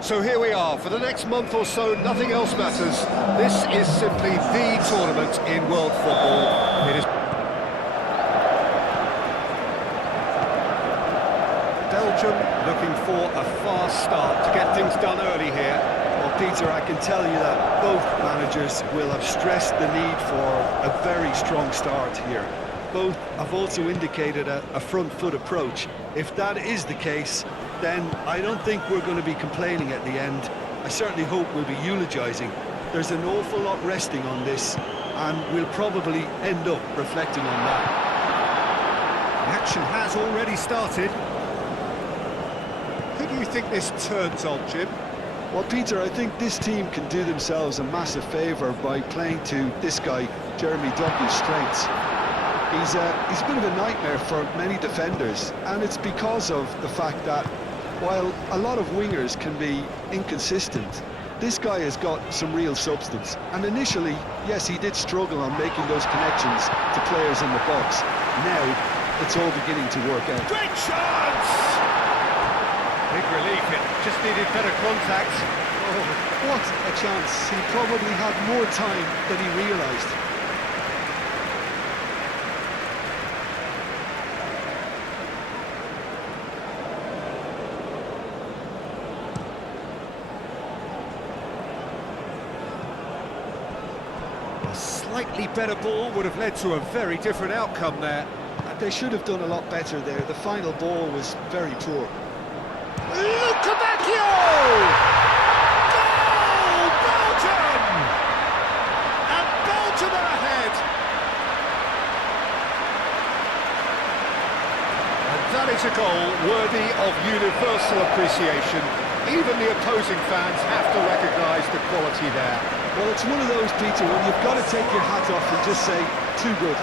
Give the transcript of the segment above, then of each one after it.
So here we are, for the next month or so, nothing else matters. This is simply the tournament in world football. It is Belgium looking for a fast start to get things done early here. Well, Peter, I can tell you that both managers will have stressed the need for a very strong start here. Both have also indicated a front foot approach. If that is the case, then I don't think we're going to be complaining at the end. I certainly hope we'll be eulogising. There's an awful lot resting on this, and we'll probably end up reflecting on that. The action has already started. Who do you think this turns on, Jim? Well, Peter, I think this team can do themselves a massive favour by playing to this guy, Jeremy Doku's strengths. He's a bit of a nightmare for many defenders, and it's because of the fact that while a lot of wingers can be inconsistent, this guy has got some real substance. And initially, yes, he did struggle on making those connections to players in the box. Now, it's all beginning to work out. Great chance! Big relief, it just needed better contact. Oh, what a chance. He probably had more time than he realised. A slightly better ball would have led to a very different outcome there. They should have done a lot better there. The final ball was very poor. Lukebakio! Goal! Belgium! And Belgium are ahead! And that is a goal worthy of universal appreciation. Even the opposing fans have to recognise the quality there. Well, it's one of those, Peter, when you've got to take your hat off and just say, too good.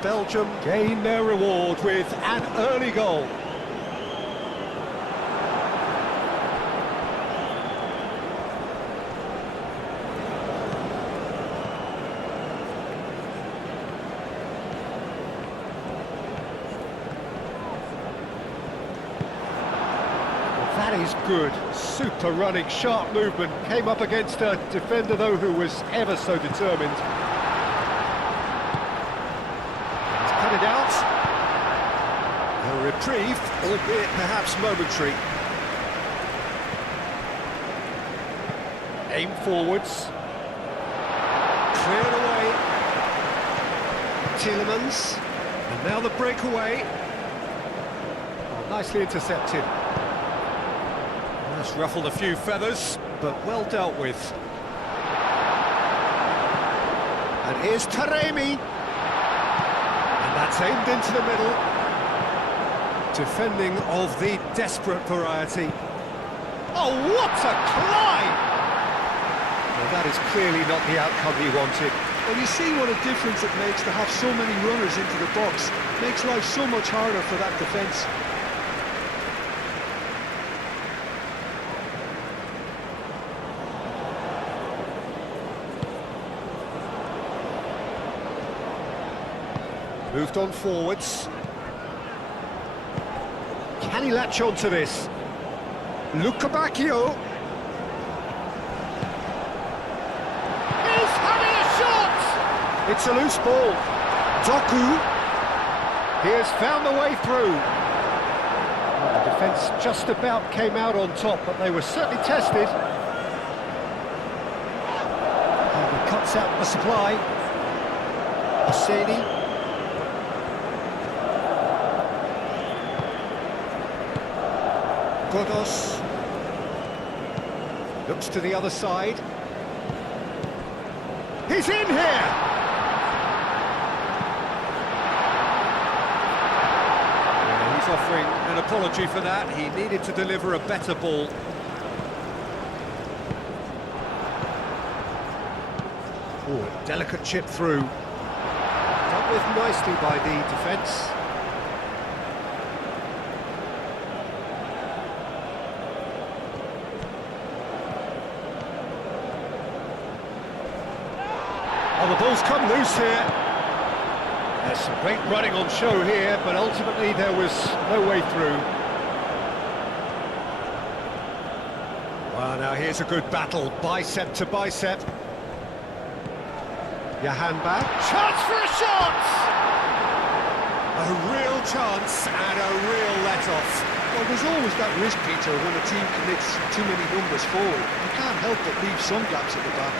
Belgium gain their reward with an early goal. That is good. Super running, sharp movement. Came up against a defender, though, who was ever so determined. Cut it out. A reprieve, albeit perhaps momentary. Aim forwards. Cleared away. Tielemans. And now the breakaway. Oh, nicely intercepted. That's ruffled a few feathers, but well dealt with. And here's Taremi. And that's aimed into the middle. Defending of the desperate variety. Oh, what a climb! Well, that is clearly not the outcome he wanted. Well, you see what a difference it makes to have so many runners into the box. Makes life so much harder for that defence. Moved on forwards. Can he latch on to this? Lukebakio. He's having a shot! It's a loose ball. Doku. He has found the way through. Well, the defence just about came out on top, but they were certainly tested. And he cuts out the supply. Oseni. Godos looks to the other side. He's in here! Yeah, he's offering an apology for that. He needed to deliver a better ball. Oh, delicate chip through. Dealt with nicely by the defence. Oh, the ball's come loose here. There's some great running on show here, but ultimately there was no way through. Well, now here's a good battle, bicep to bicep. Your hand back. Chance for a shot! A real chance and a real let-off. Well, there's always that risk, Peter, when a team commits too many numbers forward. You can't help but leave some gaps at the back.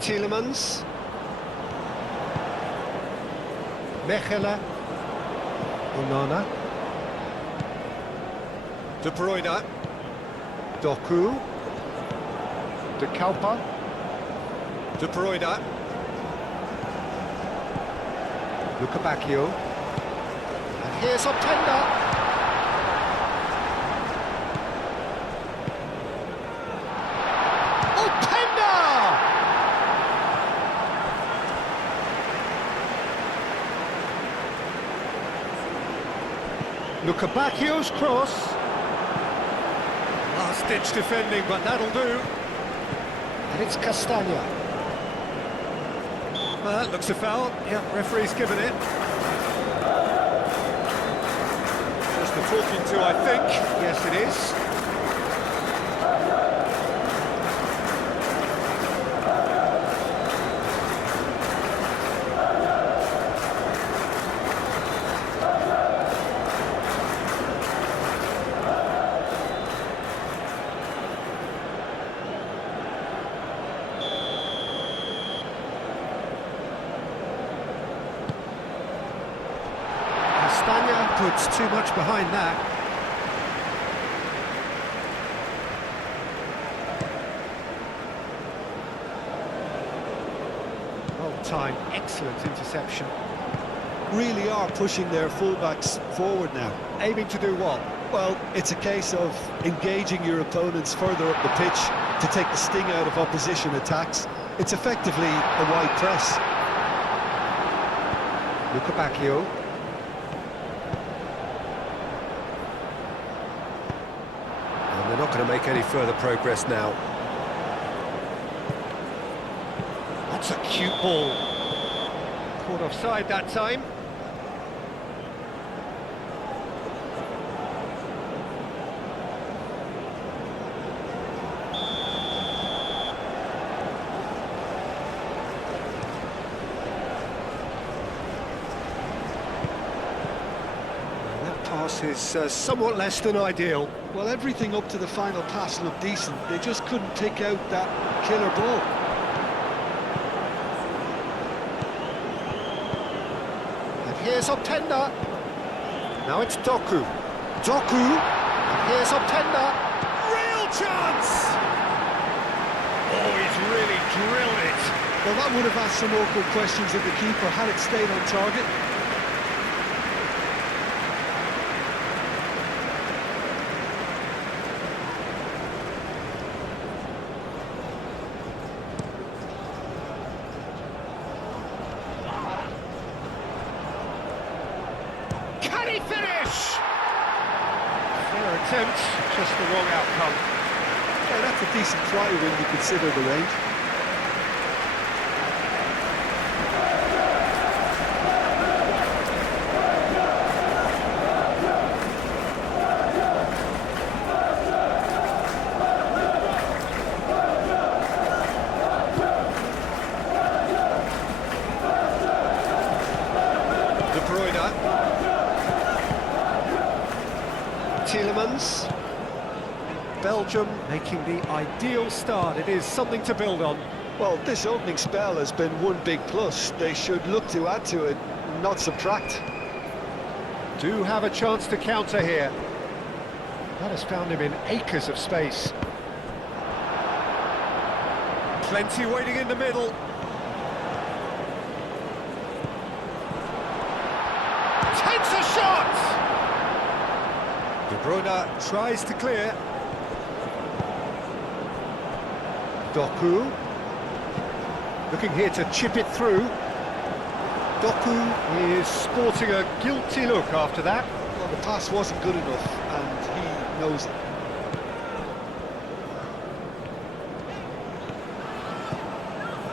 Tielemans. Mechelen. Onana. De Bruyne. Doku. De Kalpa. De Bruyne. Luca Bacchio. And here's Openda. Luca Bacchio's cross. Last-ditch defending, but that'll do. And it's Castagna. Well, that looks a foul. Yeah, referee's given it. Just a talking to, I think. Yes, it is. Castagna puts too much behind that. Well timed, excellent interception. Really are pushing their fullbacks forward now. Aiming to do what? Well, it's a case of engaging your opponents further up the pitch to take the sting out of opposition attacks. It's effectively a wide press. Luca Bacchio. And they're not going to make any further progress now. That's a cute ball. Caught offside that time. Pass is somewhat less than ideal. Well, everything up to the final pass looked decent. They just couldn't take out that killer ball. And here's Openda. Now it's Doku. Doku. And here's Openda. Real chance! Oh, he's really drilled it. Well, that would have asked some awkward questions of the keeper had it stayed on target. Can he finish? Fair attempt, just the wrong outcome. Yeah, that's a decent try when you consider the range. De Bruyne. Tielemans. Belgium making the ideal start. It is something to build on. Well, this opening spell has been one big plus. They should look to add to it, not subtract. Do have a chance to counter here. That has found him in acres of space. Plenty waiting in the middle. Takes a shot! De Bruyne tries to clear. Doku. Looking here to chip it through. Doku is sporting a guilty look after that. Well, the pass wasn't good enough, and he knows it.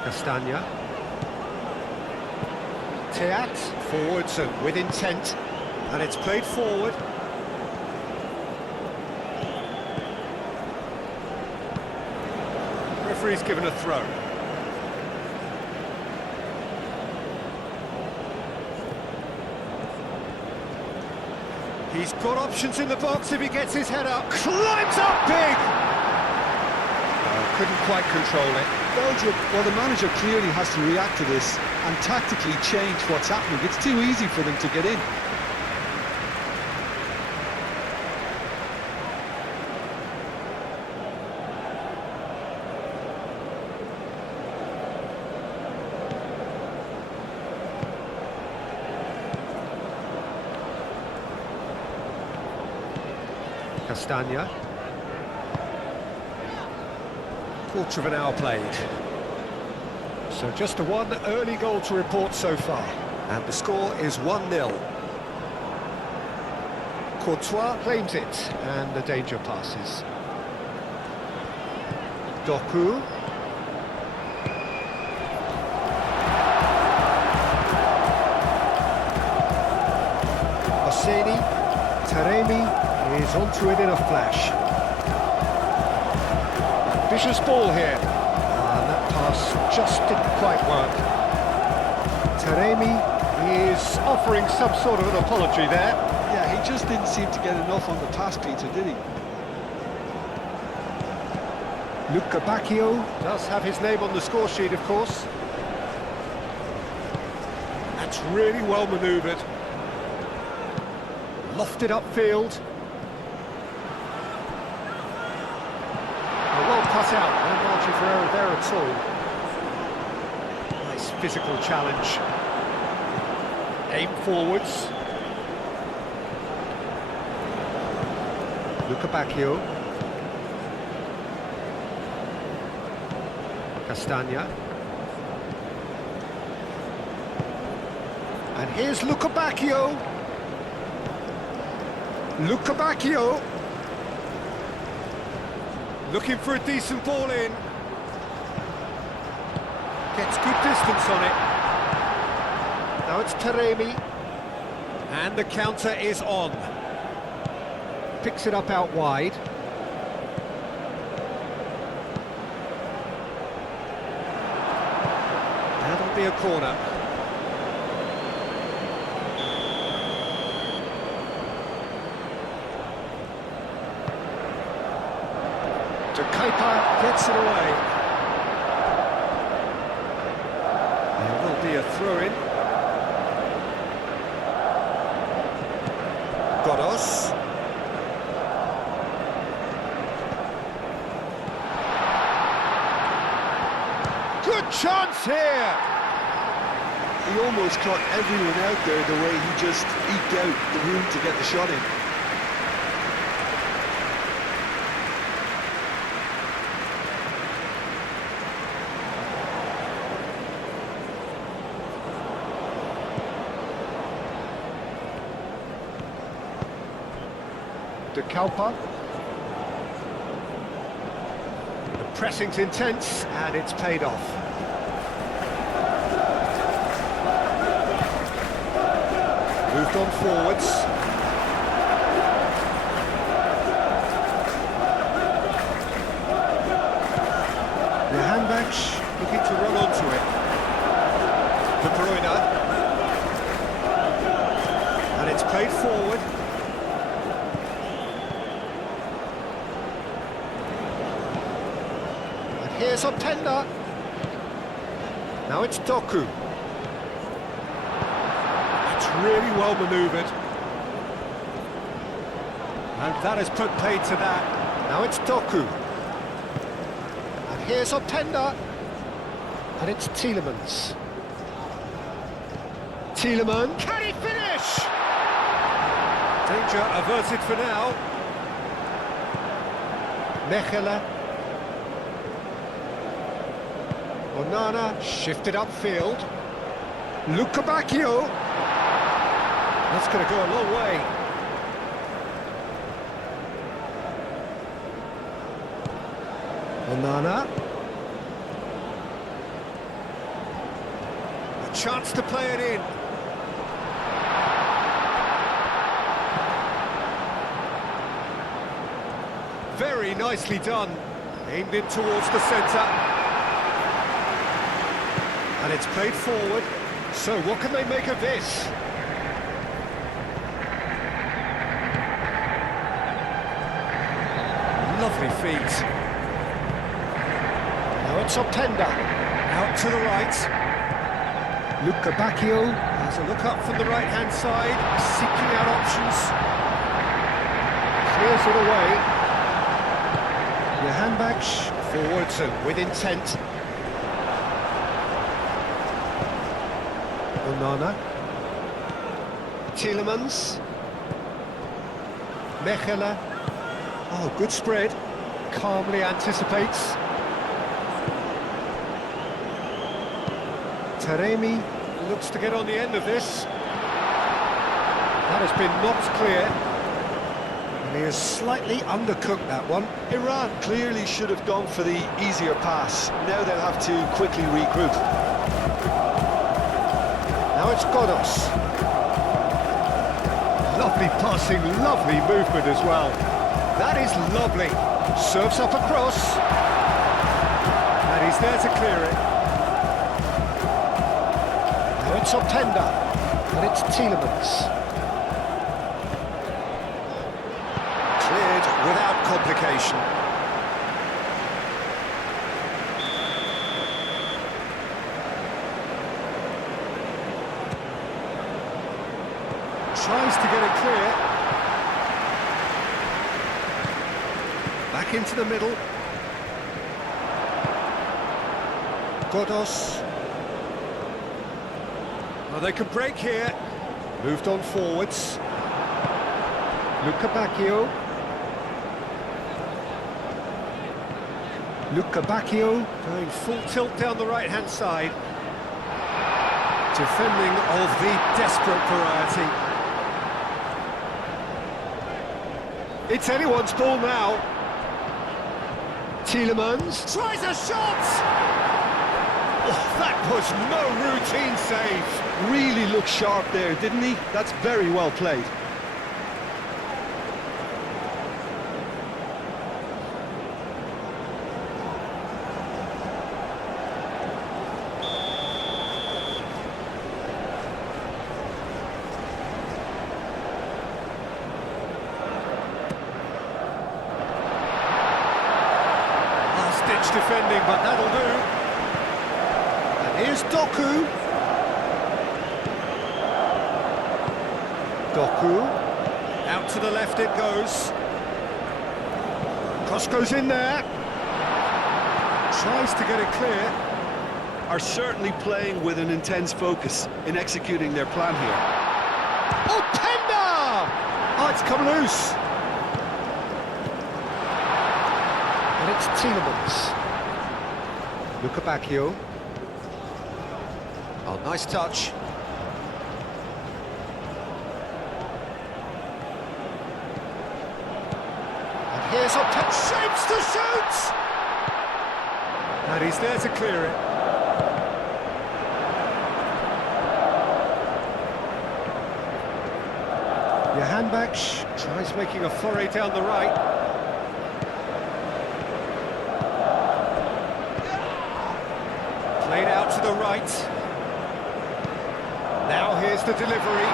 Castagna. Teat, forwards and with intent, and it's played forward. Referee's given a throw. He's got options in the box if he gets his head up. Climbs up big! Couldn't quite control it. Belgium, well, the manager clearly has to react to this and tactically change what's happening. It's too easy for them to get in. Castagna. Quarter of an hour played. So just the one early goal to report so far. And the score is 1-0. Courtois claims it, and the danger passes. Doku. Hosseini. Taremi is onto it in a flash. Vicious ball here. And that pass just didn't quite work. Taremi is offering some sort of an apology there. Yeah, he just didn't seem to get enough on the pass, Peter, did he? Luca Bacchio does have his name on the score sheet, of course. That's really well manoeuvred. Lofted upfield. Well cut out, no margin for error there at all. Nice physical challenge. Aim forwards. Luca Bacchio. Castagna. And here's Luca Bacchio. Luca Bacchio. Looking for a decent ball in. Gets good distance on it. Now it's Taremi. And the counter is on. Picks it up out wide. That'll be a corner. De Kuiper gets it away. There will be a throw-in. Godos. Good chance here! He almost caught everyone out there the way he just eked out the room to get the shot in. De Kuiper. The pressing's intense, and it's paid off. Moved on forwards. The handbacks looking to run onto it. De Bruyne. And it's played forward. Here's Openda. Now it's Doku. It's really well manoeuvred. And that has put paid to that. Now it's Doku. And here's Openda. And it's Tielemans. Tielemans. Can he finish? Danger averted for now. Mechelen. Onana shifted upfield. Luca Bacchio. That's going to go a long way. Onana. A chance to play it in. Very nicely done. Aimed in towards the centre. And it's played forward. So what can they make of this? Lovely feet. Now it's Openda. Out to the right. Luca Bacchio. Has a look up from the right-hand side, seeking out options. Clears it away. Johanbach forwards and with intent. Onana. Tielemans. Mechelen. Oh, good spread. Calmly anticipates. Taremi looks to get on the end of this. That has been knocked clear. And he has slightly undercooked that one. Iran clearly should have gone for the easier pass. Now they'll have to quickly regroup. Now it's Godos. Lovely passing, lovely movement as well. That is lovely. Serves up across. And he's there to clear it. Now it's Openda. And it's Tielemans. Cleared without complication. Tries to get it clear. Back into the middle. Godos. Well, they can break here. Moved on forwards. Luca Bacchio. Luca Bacchio going full tilt down the right-hand side. Defending of the desperate variety. It's anyone's ball now. Tielemans tries a shot! Oh, that was no routine save. Really looked sharp there, didn't he? That's very well played. Defending, but that'll do. And here's Doku. Doku. Out to the left it goes. Cross goes in there. Tries to get it clear. Are certainly playing with an intense focus in executing their plan here. Oh, Penda! Oh, it's come loose. And it's Tielemans. Luca Bacchio. Oh, nice touch. And here's Openda. Shapes to shoot! And he's there to clear it. Johanbach tries making a foray down the right. Played out to the right. Now here's the delivery.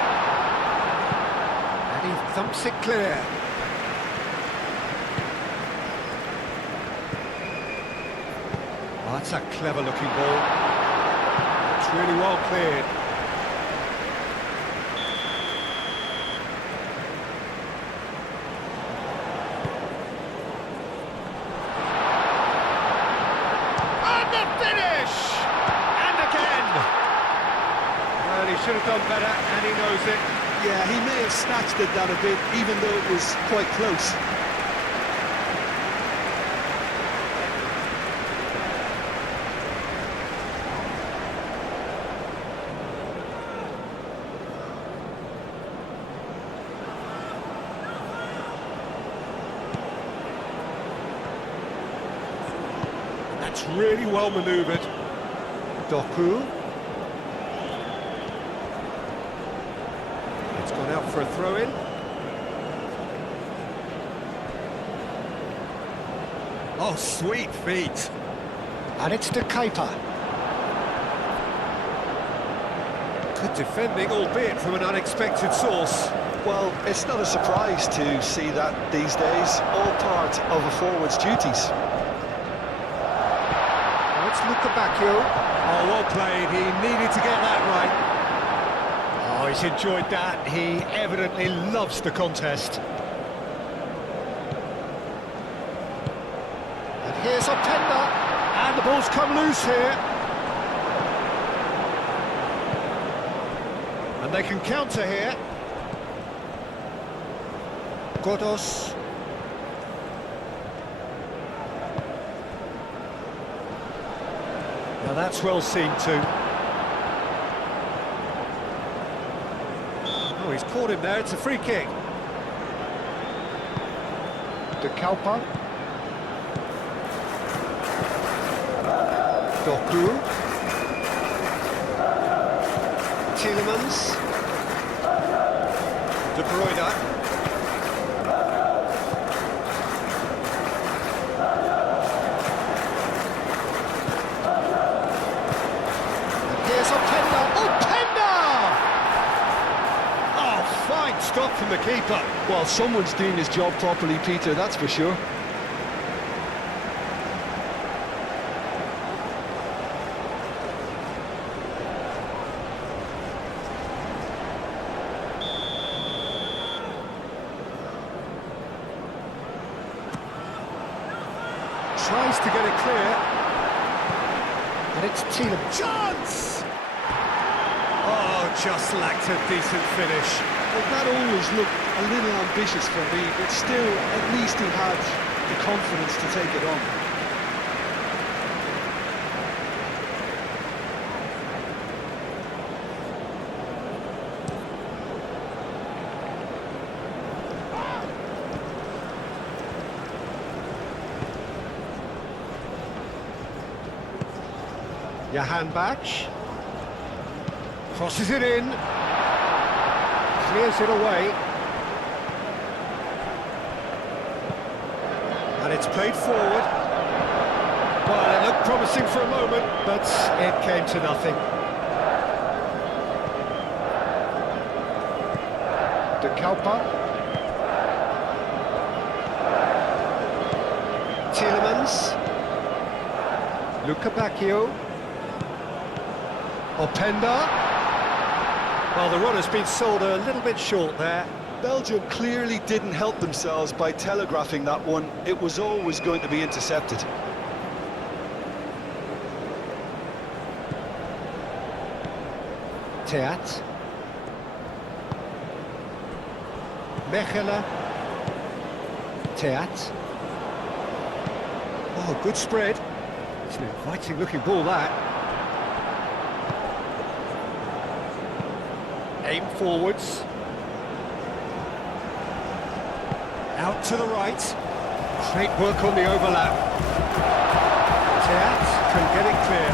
And he thumps it clear. Oh, that's a clever looking ball. It's really well cleared. finish! And again! Well, he should have done better, and he knows it. Yeah, he may have snatched at that a bit, even though it was quite close. That's really well manoeuvred. Doku. It's gone out for a throw-in. Oh, sweet feet. And it's to Kepa. Good defending, albeit from an unexpected source. Well, it's not a surprise to see that these days, all part of a forward's duties. Let's look at Bacchio. Oh, well played. He needed to get that right. Oh, he's enjoyed that. He evidently loves the contest. And here's Openda. And the ball's come loose here. And they can counter here. Godos. Now that's well seen too. Oh, he's caught him there, it's a free kick. De Kalpa. Doku. Tielemans. De Bruyne. Stop from the keeper. Well, someone's doing his job properly, Peter, that's for sure. Tries to get it clear. And it's Tielemans. Chance! Oh, just lacked a decent finish. Well, that always looked a little ambitious for me, but still, at least he had the confidence to take it on. Johan Bach. Crosses it in. Clears it away. And it's played forward. Well, it looked promising for a moment, but it came to nothing. De Kalpa. Tielemans. Luca Bacchio. Openda. Well, the run has been sold a little bit short there. Belgium clearly didn't help themselves by telegraphing that one. It was always going to be intercepted. Teat. Mechelen. Teat. Oh, good spread. It's an inviting looking ball, that. Aim forwards. Out to the right. Great work on the overlap. Teat can get it clear.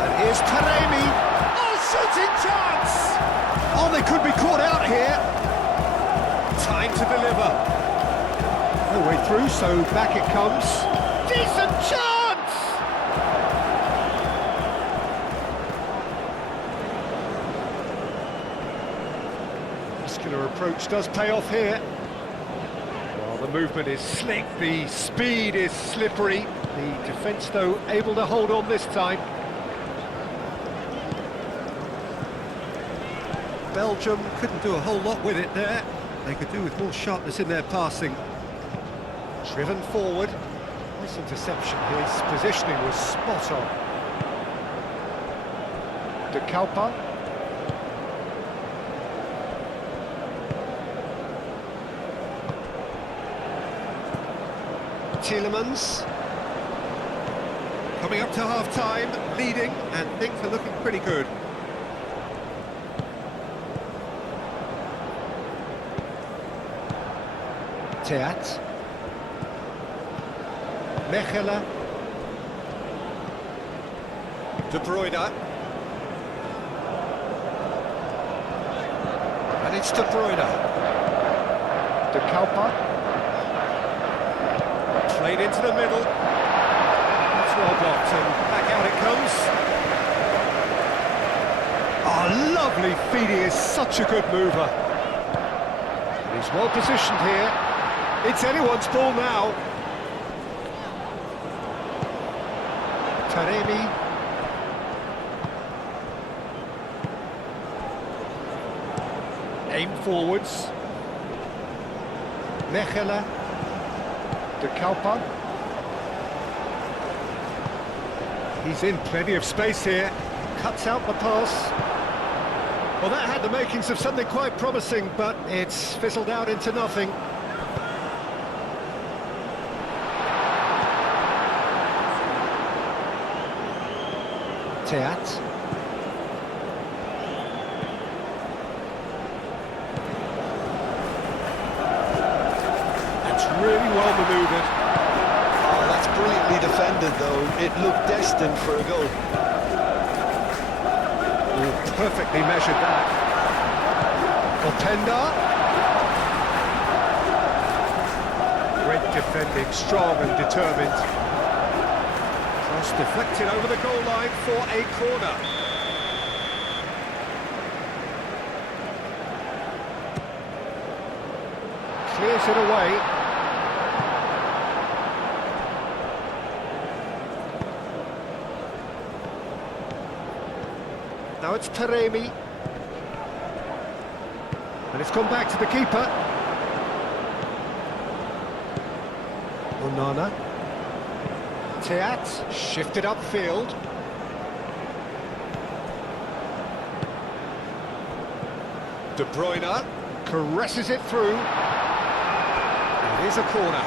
And here's Taremi. Oh, shooting chance! Oh, they could be caught out here. Time to deliver. No way through, so back it comes. Decent chance! Muscular approach does pay off here. Well, the movement is slick, the speed is slippery. The defence, though, able to hold on this time. Belgium couldn't do a whole lot with it there. They could do with more sharpness in their passing. Driven forward. Nice interception. His positioning was spot on. De Kalpa. Tielemans. Coming up to half-time, leading, and things are looking pretty good. Teat. Mechelen. De Bruyne. And it's De Bruyne. De Kalpa. Played into the middle. That's well blocked, and back out it comes. Oh, lovely feed. He is such a good mover. And he's well positioned here. It's anyone's ball now. Taremi. Aim forwards. Mechelen. De Kalpa. He's in plenty of space here. Cuts out the pass. Well, that had the makings of something quite promising, but it's fizzled out into nothing. Teat. That's really well manoeuvred. Oh, that's brilliantly defended, though. It looked destined for a goal. Oh, perfectly measured that. Openda. Great defending, strong and determined. Cross deflected over the goal line for a corner. Clears it away. Now it's Taremi. And it's gone back to the keeper. Onana. Teat, shifted upfield. De Bruyne caresses it through. It is a corner.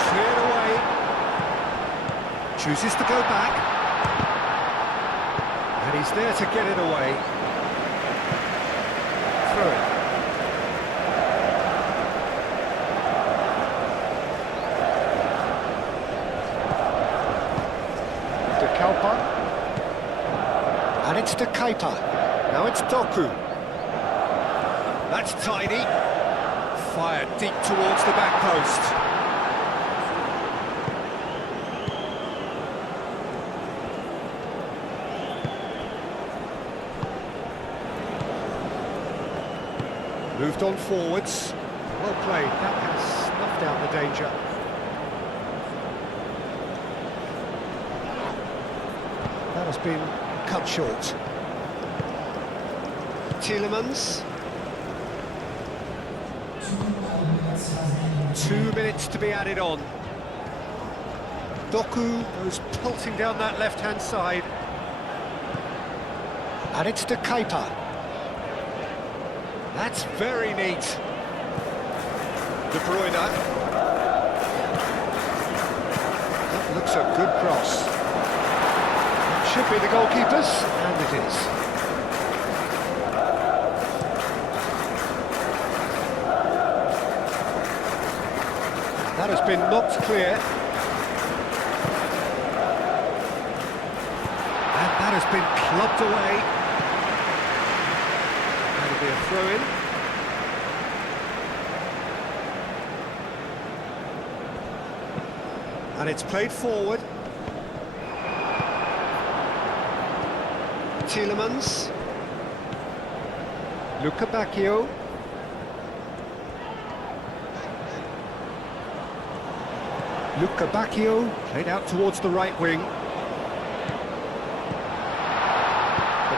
Cleared away. Chooses to go back. And he's there to get it away. Through it. De Kalpa. And it's De Keita. Now it's Doku. That's tidy. Fired deep towards the back post. Moved on forwards. Well played. That has snuffed out the danger. That has been cut short. Tielemans. 2 minutes to be added on. Doku goes pulsing down that left-hand side. And it's De Keita. That's very neat. De Bruyne. That looks a good cross. Should be the goalkeeper's, and it is. That has been knocked clear. And that has been clubbed away. That'll be a throw-in. And it's played forward. Tielemans. Luca Bacchio. Luca Bacchio played out towards the right wing.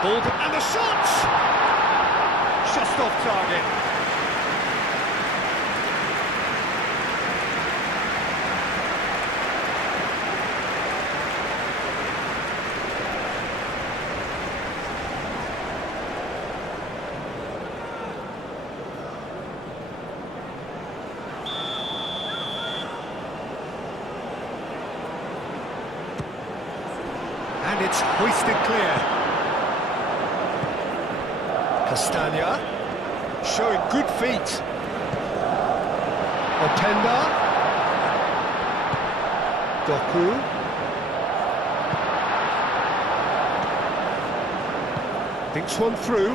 ball, and the shot! Just off target. And it's hoisted clear. Castagna, showing good feet. Openda. Doku. Thinks one through.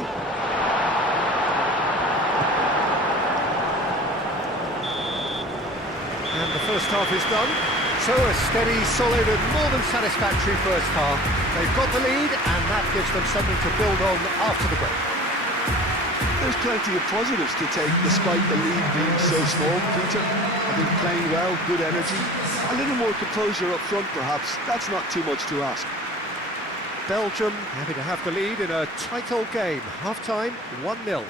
And the first half is done. So a steady, solid and more than satisfactory first half. They've got the lead and that gives them something to build on after the break. There's plenty of positives to take despite the lead being so small, Peter. I think playing well, good energy, a little more composure up front perhaps. That's not too much to ask. Belgium happy to have the lead in a tight old game. Half-time, 1-0.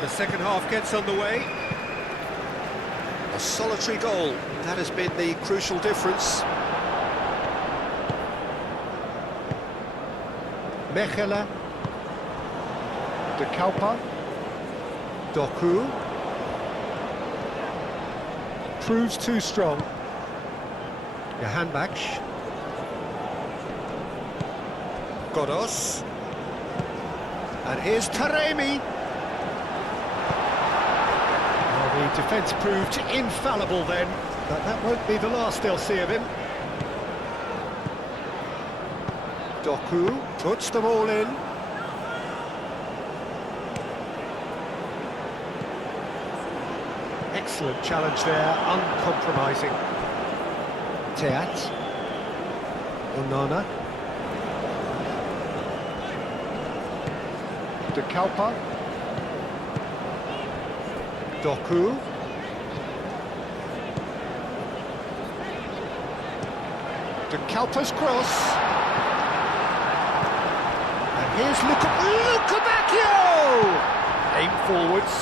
The second half gets underway. A solitary goal, that has been the crucial difference. Mechelen. De Kauper. Doku. Proves too strong. Johanbach. Godos. And here's Taremi. Well, the defence proved infallible then, but that won't be the last they'll see of him. Doku puts them all in. Excellent challenge there, uncompromising. Teat. Onana. De Kalpa. Doku. De Kalpa's cross. And here's Lukebakio! Aim forwards.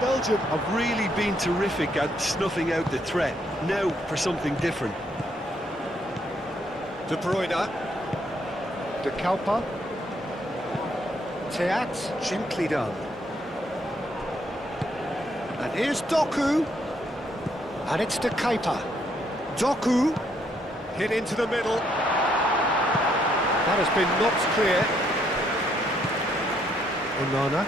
Belgium have really been terrific at snuffing out the threat. Now for something different. De Bruyne. De Kalpa. Teat, gently done. And here's Doku. And it's De Kepa. Doku. Hit into the middle. That has been knocked clear. Onana.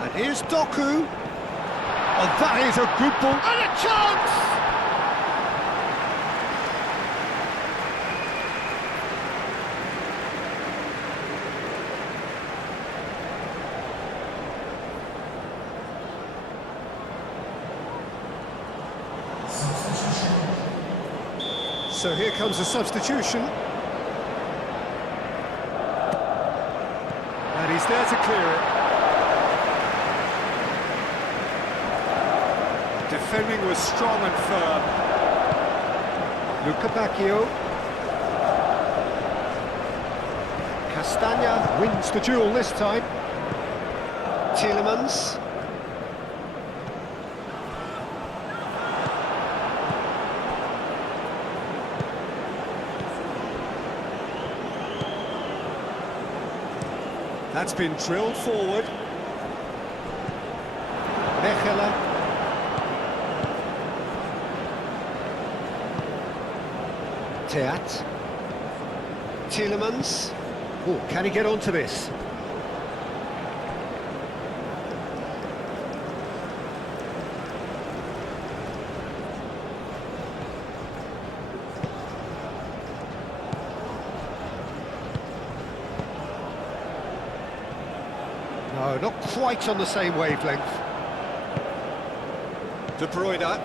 And here's Doku. Oh, that is a good ball. And a chance! So here comes a substitution. And he's there to clear it. Defending was strong and firm. Lukebakio. Castagna wins the duel this time. Tielemans. That's been drilled forward. Mechelen. Teat. Tielemans. Oh, can he get onto this? No, not quite on the same wavelength. De Bruyne.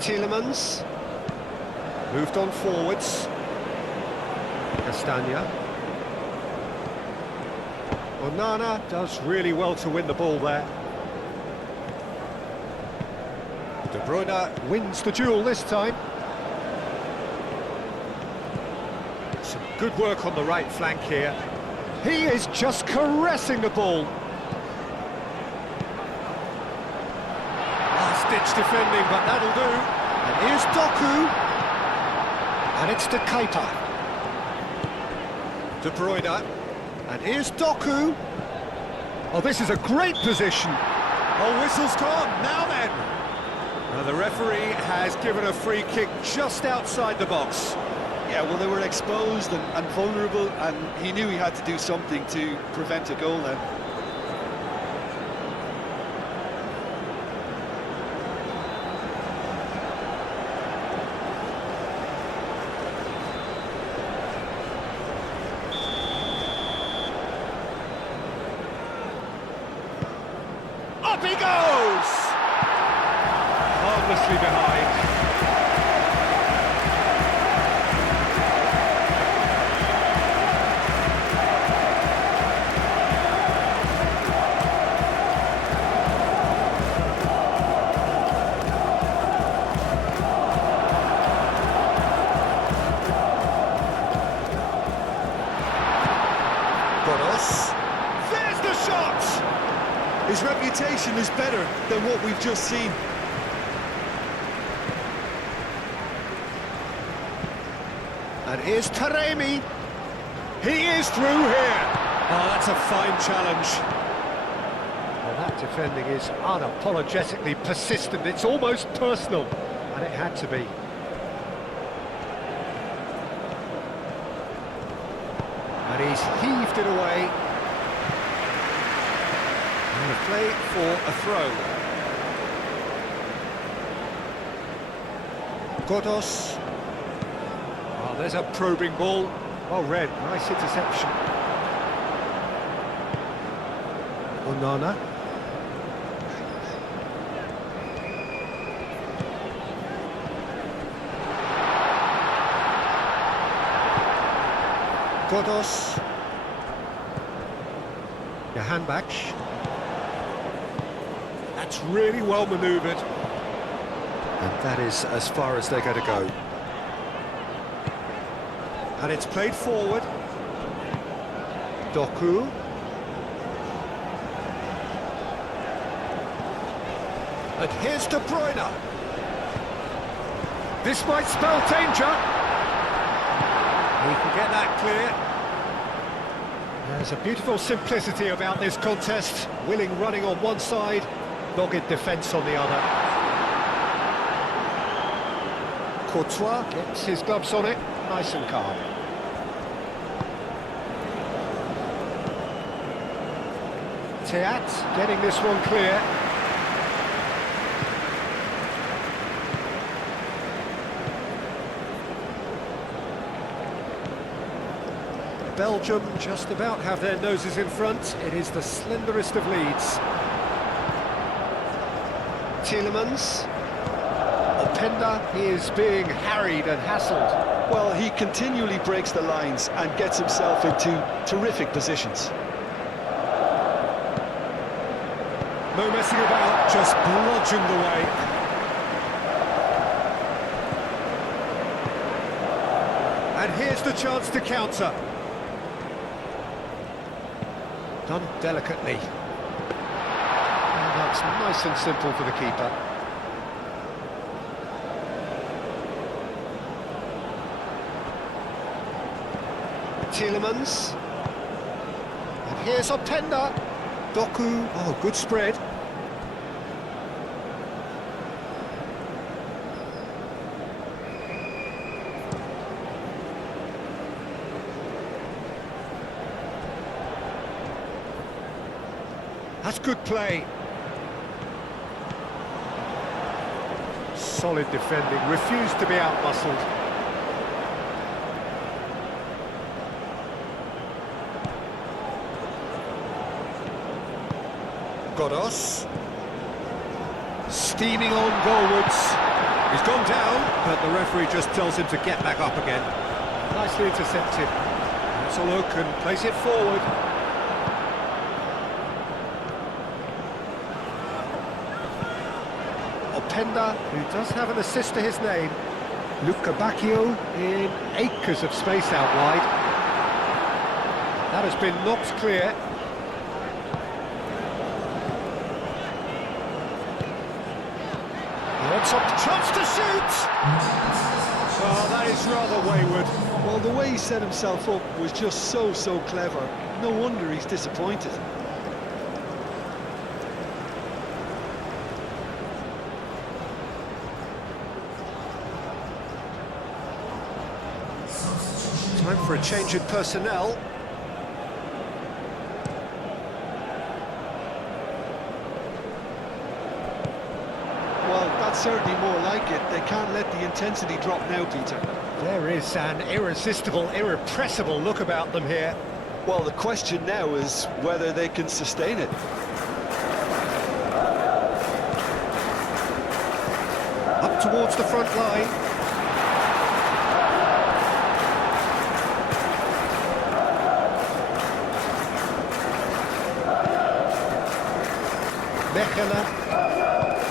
Tielemans. Moved on forwards. Castagna. Onana does really well to win the ball there. De Bruyne wins the duel this time. Some good work on the right flank here. He is just caressing the ball. Last-ditch defending, but that'll do. And here's Doku. And it's De Kepa. De Bruyne. And here's Doku. Oh, this is a great position. Oh, whistle's gone. Now then. Now the referee has given a free kick just outside the box. Yeah, well, they were exposed and vulnerable, and he knew he had to do something to prevent a goal then. Up he goes! Harmlessly behind. Godos. There's the shot! His reputation is better than what we've just seen. And here's Taremi. He is through here. Oh, that's a fine challenge. Well, that defending is unapologetically persistent. It's almost personal, and it had to be. And he's heaved it away. And the play for a throw. Godos. Oh, there's a probing ball. Well read, nice interception. Onana. Godos. Johanbach. That's really well manoeuvred. And that is as far as they're going to go. And it's played forward. Doku. And here's De Bruyne. This might spell danger. He can get that clear. There's a beautiful simplicity about this contest. Willing running on one side, dogged defence on the other. Courtois gets his gloves on it, nice and calm. Teat getting this one clear. Belgium just about have their noses in front. It is the slenderest of leads. Tielemans. Openda, he is being harried and hassled. Well, he continually breaks the lines and gets himself into terrific positions. No messing about, just bludgeoned away. And here's the chance to counter. Done delicately. And that's nice and simple for the keeper. Tielemans. And here's Openda. Doku. Oh, good spread. That's good play. Solid defending. Refused to be out-muscled. Godos. Steaming on goalwards. He's gone down, but the referee just tells him to get back up again. Nicely intercepted. That's a look and place it forward. Openda, who does have an assist to his name. Luca Bacchio in acres of space out wide. That has been knocked clear. Chance to shoot! Oh, that is rather wayward. Well, the way he set himself up was just so clever. No wonder he's disappointed. Time for a change in personnel. Certainly more like it. They can't let the intensity drop now, Peter. There is an irresistible, irrepressible look about them here. Well, the question now is whether they can sustain it. Up towards the front line. Mechelen.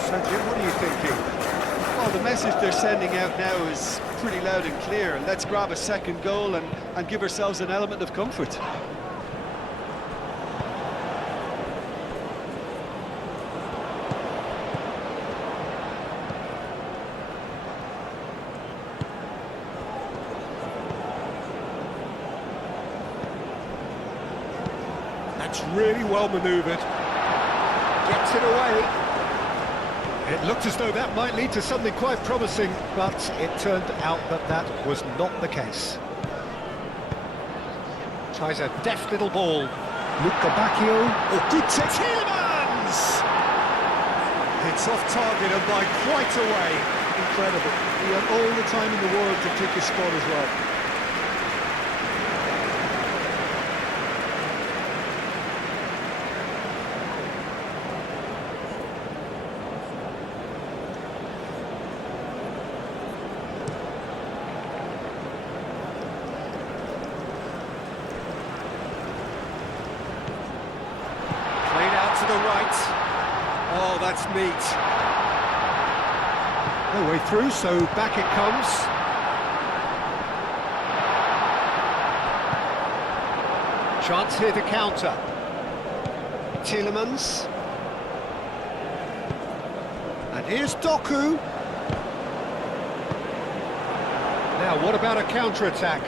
So, Jim, what are you thinking? Well, the message they're sending out now is pretty loud and clear. Let's grab a second goal and give ourselves an element of comfort. That's really well manoeuvred. Gets it away. It looked as though that might lead to something quite promising, but it turned out that that was not the case. Tries a deft little ball. Luca Bacchio. Oh, good take. Tielemans! It's off target and by quite a way. Incredible. He had all the time in the world to pick his spot as well. To the right. Oh, that's neat. No way through, so back it comes. Chance here to counter. Tielemans. And here's Doku. Now, what about a counter-attack?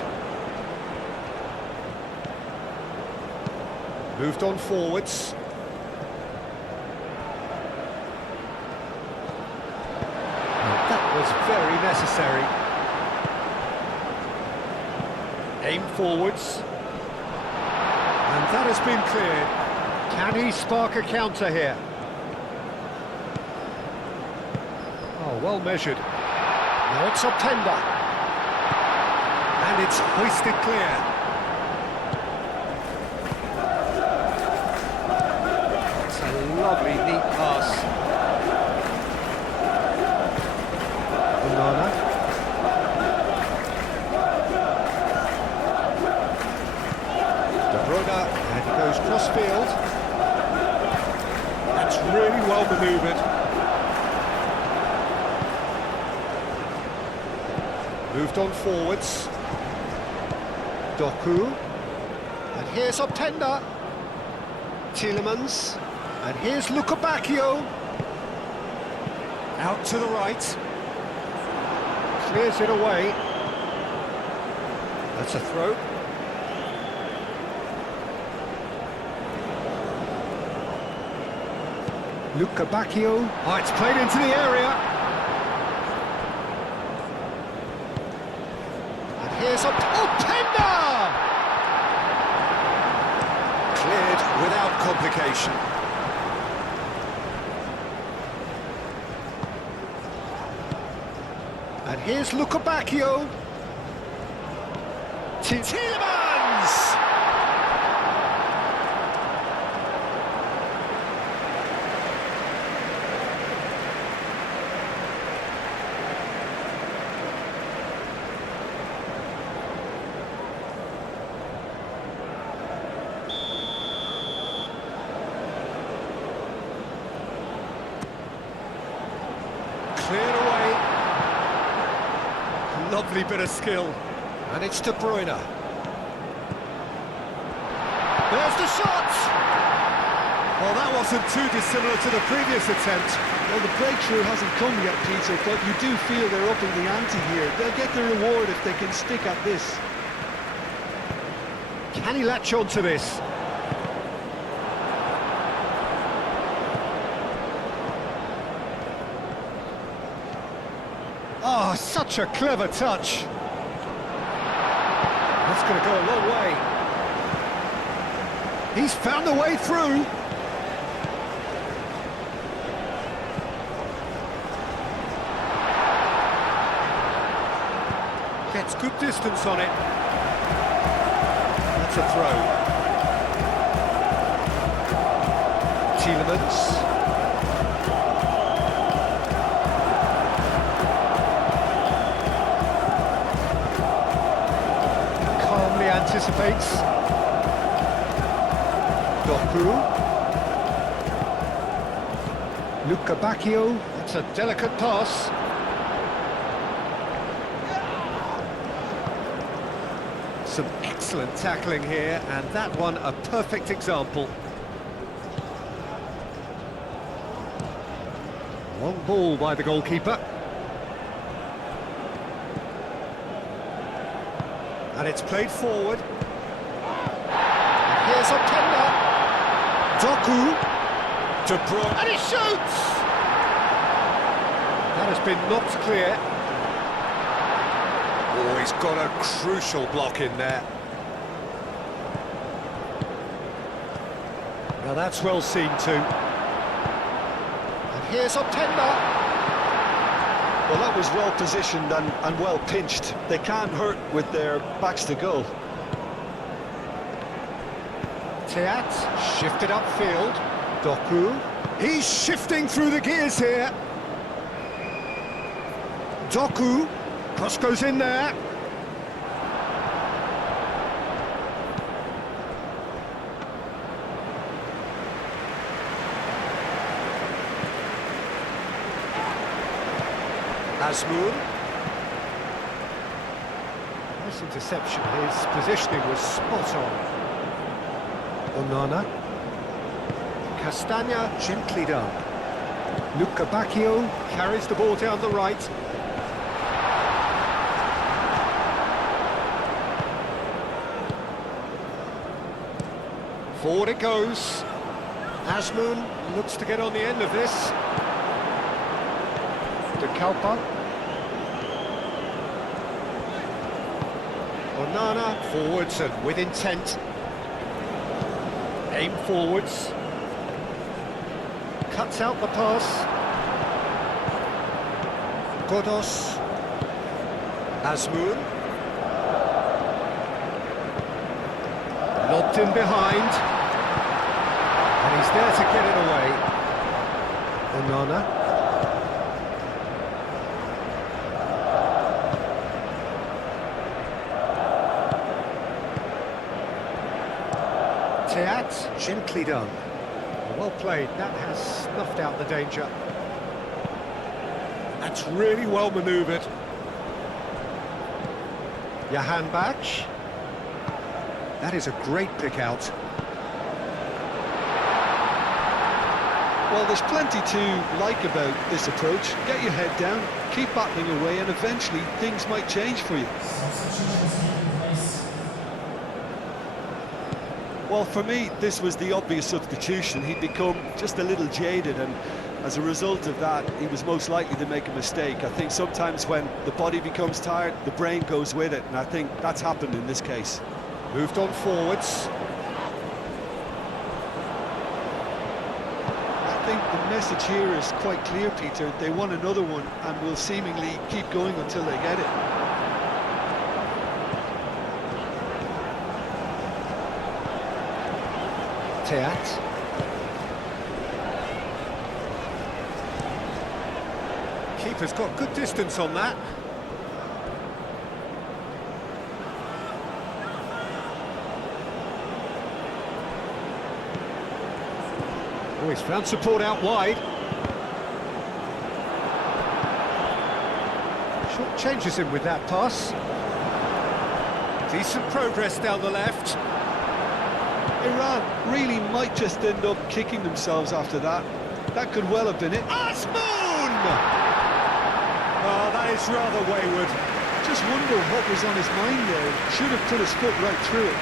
Moved on forwards. Was very necessary. Aim forwards. And that has been cleared. Can he spark a counter here? Oh, well measured. Now it's Optenda. And it's hoisted clear. It's a lovely, neat pass. And he goes cross-field. That's really well manoeuvred. Moved on forwards. Doku. And here's Optenda. Tielemans. And here's Luca Bacchio. Out to the right. Clears it away. That's a throw. Luca Bacchio. Oh, it's played into the area. And here's Optenda! Cleared without complication. And here's Luca Bacchio. Tielemans! Cleared away. Lovely bit of skill. And it's De Bruyne. There's the shot! Well, that wasn't too dissimilar to the previous attempt. Well, the breakthrough hasn't come yet, Peter, but you do feel they're upping the ante here. They'll get the reward if they can stick at this. Can he latch on to this? Oh, such a clever touch. That's going to go a long way. He's found the way through. Gets good distance on it. That's a throw. Tielemans. Anticipates. Doku. Luca Bacchio. It's a delicate pass. Some excellent tackling here, and that one a perfect example. Long ball by the goalkeeper. And it's played forward. And here's Optenda. Doku. De Bruyne. And he shoots! That has been knocked clear. Oh, he's got a crucial block in there. Now that's well seen too. And here's Openda. Well, that was well positioned and well pinched. They can't hurt with their backs to goal. Teat shifted upfield. Doku. He's shifting through the gears here. Doku. Cross goes in there. Azmoun. Nice interception. His positioning was spot on. Onana. Castagna gently done. Luca Bacchio carries the ball down the right. Forward it goes. Azmoun looks to get on the end of this. De Kalpa. Onana forwards and with intent. Aim forwards. Cuts out the pass. Godos. Azmoun. Lobbed in behind. And he's there to get it away. Onana. Teat, gently done. Well played, that has snuffed out the danger. That's really well manoeuvred. Johan Bach. That is a great pick out. Well, there's plenty to like about this approach. Get your head down, keep battling away, and eventually things might change for you. Well, for me, this was the obvious substitution. He'd become just a little jaded, and as a result of that, he was most likely to make a mistake. I think sometimes when the body becomes tired, the brain goes with it, and I think that's happened in this case. Moved on forwards. I think the message here is quite clear, Peter. They want another one and will seemingly keep going until they get it. Teat. Keeper's got good distance on that. Oh, he's found support out wide. Short changes him with that pass. Decent progress down the left. Iran really might just end up kicking themselves after that. That could well have been it. Azmoun! Oh, that is rather wayward. Just wonder what was on his mind there. Should have put his foot right through it.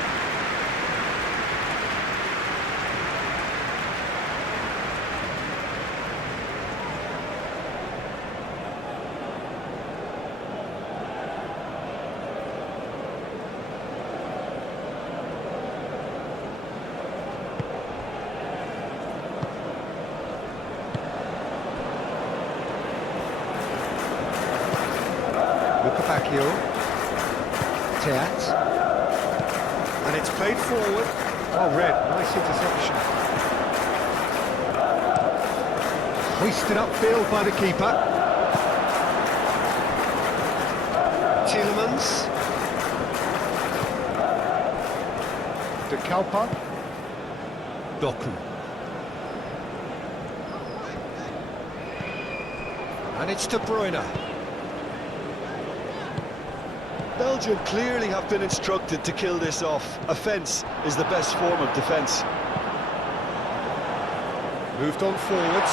Bacchio. Teat. And it's played forward. Oh, red. Nice interception. Hoisted upfield by the keeper. Tielemans. De Kalpa. Doku. And it's De Bruyne. Belgium clearly have been instructed to kill this off. Offence is the best form of defence. Moved on forwards.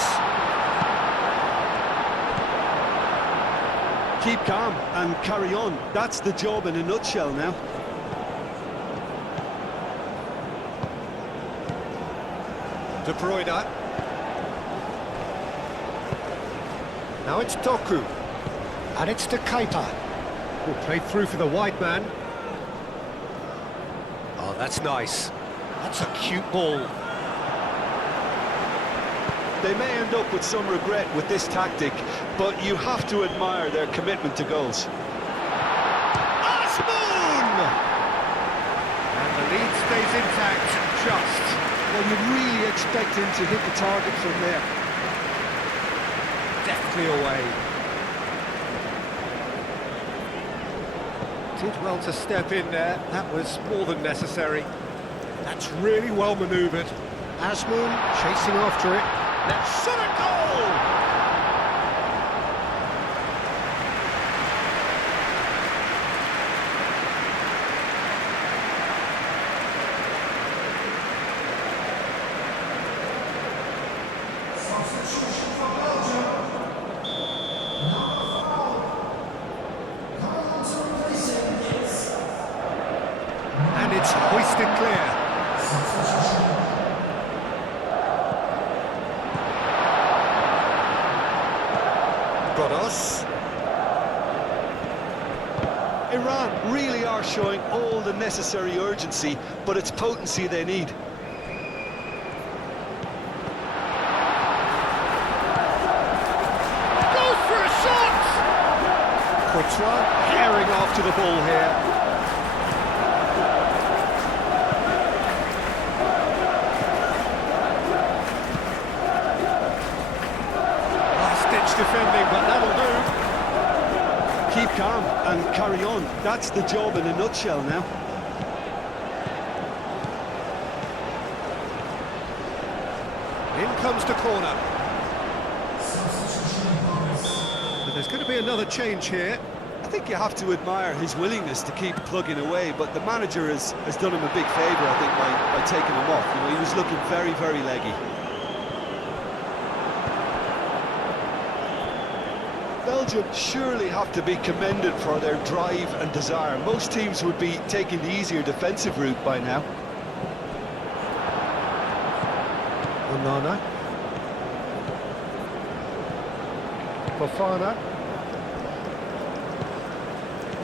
Keep calm and carry on. That's the job in a nutshell now. De Bruyne. Now it's Doku. And it's to Keita. Who played through for the wide man. Oh, that's nice. That's a cute ball. They may end up with some regret with this tactic, but you have to admire their commitment to goals. Asmoon! And the lead stays intact, just. Well, you'd really expect him to hit the target from there. Deftly away. Did well to step in there. That was more than necessary. That's really well manoeuvred. Asmoon chasing after it. That's shot a goal! And it's hoisted clear. Godos. Iran really are showing all the necessary urgency, but it's potency they need. Goes for a shot! Courtois herring after the ball here. Last-ditch defending, but that'll do. Keep calm and carry on. That's the job in a nutshell now. In comes the corner. But there's going to be another change here. I think you have to admire his willingness to keep plugging away, but the manager has done him a big favour, I think, by taking him off. You know, he was looking very, very leggy. Belgium surely have to be commended for their drive and desire. Most teams would be taking the easier defensive route by now. Onana. Fofana.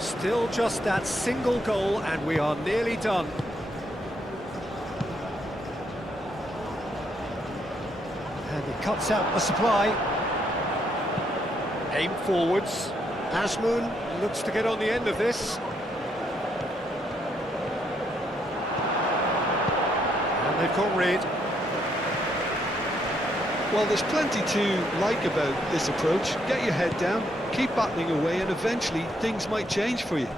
Still just that single goal and we are nearly done. And he cuts out the supply. Aim forwards. Asmoon looks to get on the end of this. And they've got rid. Well, there's plenty to like about this approach. Get your head down, keep battling away, and eventually things might change for you.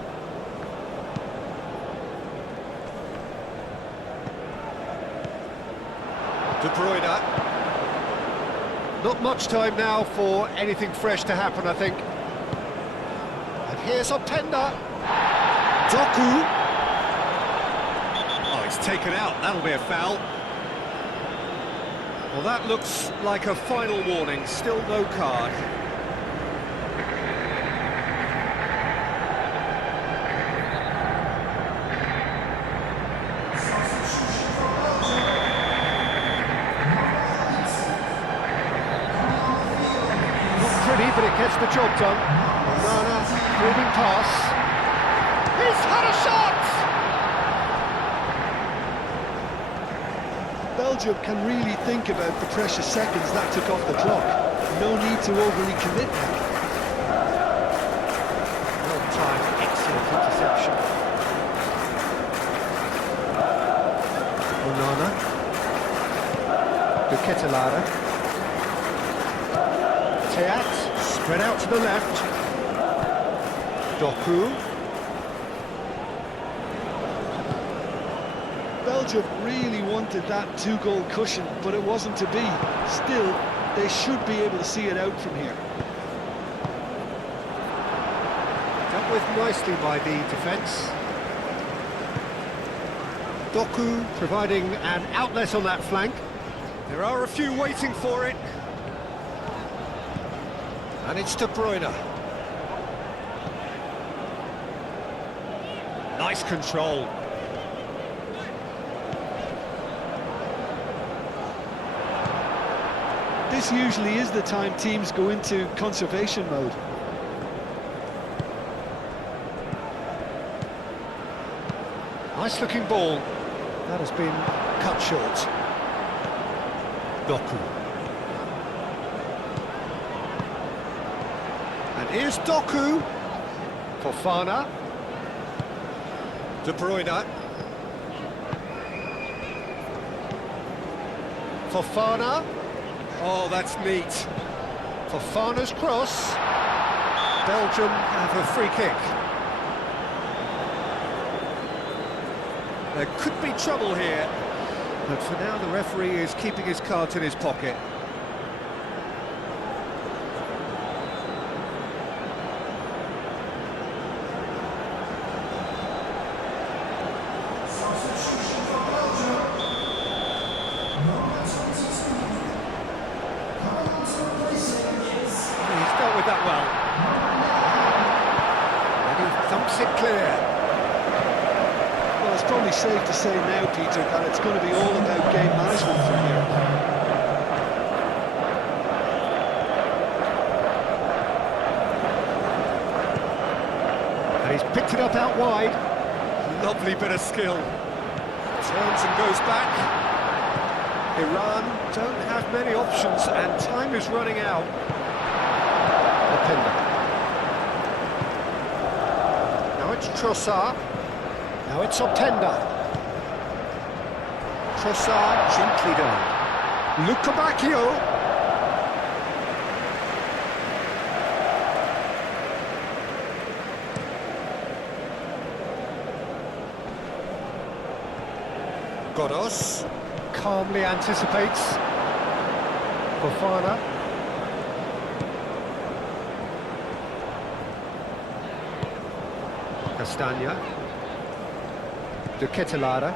De Bruyne. Not much time now for anything fresh to happen, I think. And here's Openda. Doku. Oh, it's taken out. That'll be a foul. Well, that looks like a final warning. Still no card. But it gets the job done. Onana moving pass. He's had a shot! Belgium can really think about the precious seconds that took off the clock. No need to overly commit now. Well timed, excellent interception. Onana. De Ketelaere. Teat. Spread out to the left. Doku. Belgium really wanted that two-goal cushion, but it wasn't to be. Still, they should be able to see it out from here. Dealt with nicely by the defence. Doku providing an outlet on that flank. There are a few waiting for it. And it's De Bruyne. Nice control. this usually is the time teams go into conservation mode. Nice looking ball. That has been cut short. Doku. And here's Doku. Fofana. De Bruyne. Fofana. Oh, that's neat. Fofana's cross. Belgium have a free kick. There could be trouble here, but for now the referee is keeping his cards in his pocket. He's dealt with that well. And he thumps it clear. Well, it's probably safe to say now, Peter, that it's going to be all about game management from here. And he's picked it up out wide. Lovely bit of skill. Turns and goes back. Iran don't have many options and time is running out. Openda. Now it's Trossard. Now it's Openda. Trossard gently down. Luca Bacchio. Godos calmly anticipates. Fofana. Castagna. De Ketelare.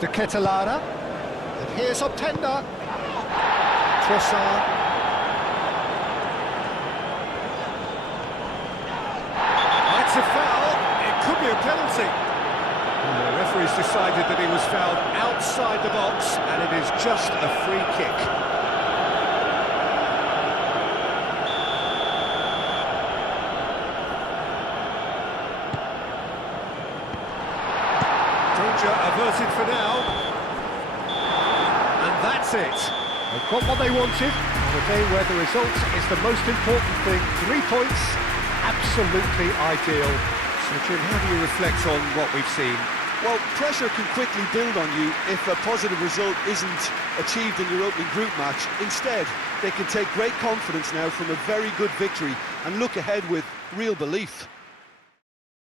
De Ketelare. And here's Openda. Trossard. That's a foul. It could be a penalty. And the referee's decided that he was fouled outside the box, and it is just a free kick. Danger averted for now. And that's it. They've got what they wanted on a day where the result is the most important thing. 3 points, absolutely ideal. So, Jim, how do you reflect on what we've seen? Well, pressure can quickly build on you if a positive result isn't achieved in your opening group match. Instead, they can take great confidence now from a very good victory and look ahead with real belief.